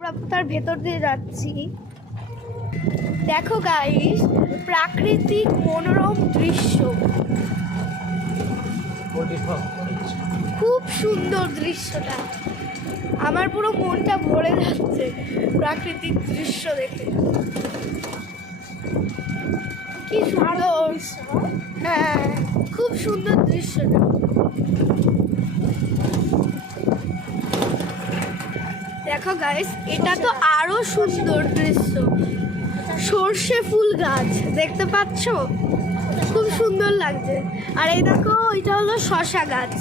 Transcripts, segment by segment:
তার ভেতর দিয়ে যাচ্ছি। দেখো গাইস, প্রাকৃতিক মনোরম দৃশ্য, খুব সুন্দর দৃশ্যটা। আমার পুরো মনটা ভরে যাচ্ছে প্রাকৃতিক দৃশ্য দেখে। কি সুন্দর, হ্যাঁ খুব সুন্দর দৃশ্যটা। দেখো গাইস, এটা তো আরো সুন্দর দৃশ্য। সর্ষে ফুল গাছ দেখতে পাচ্ছ, খুব সুন্দর লাগছে। আর এই দেখো, ওইটা হলো শশা গাছ,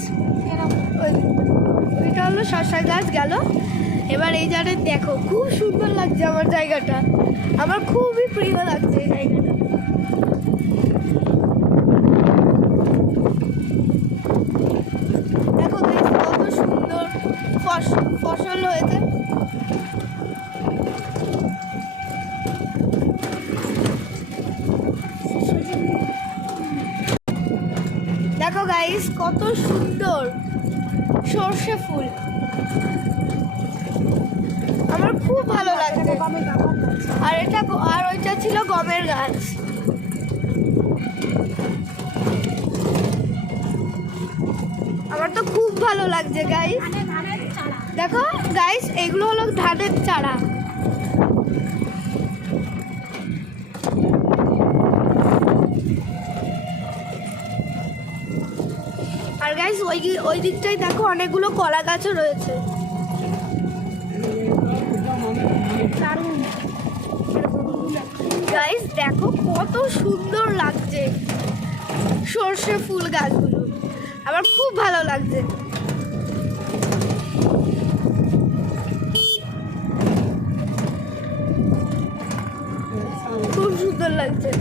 ওইটা হলো শশা গাছ গেল। এবার এই জায়গায় দেখো, খুব সুন্দর লাগছে আমার জায়গাটা, আমার খুবই প্রিয় লাগছে এই জায়গাটা। দেখো গাইস, কত সুন্দর ফসল হয়েছে। দেখো গাইস, কত সুন্দর সর্ষে ফুল, আমার খুব ভালো লাগছে। আর ওইটা ছিল গমের গাছ। আমার তো খুব ভালো লাগছে গাইস। দেখো গাইস, এগুলো হলো ধানের চারা। আর গাইস, ওই দিকটাই দেখো, অনেকগুলো কলা গাছও রয়েছে। গাইস দেখো, কত সুন্দর লাগছে সর্ষে ফুল গাছগুলো, আমার খুব ভালো লাগছে। খুব সুন্দর লাগছে।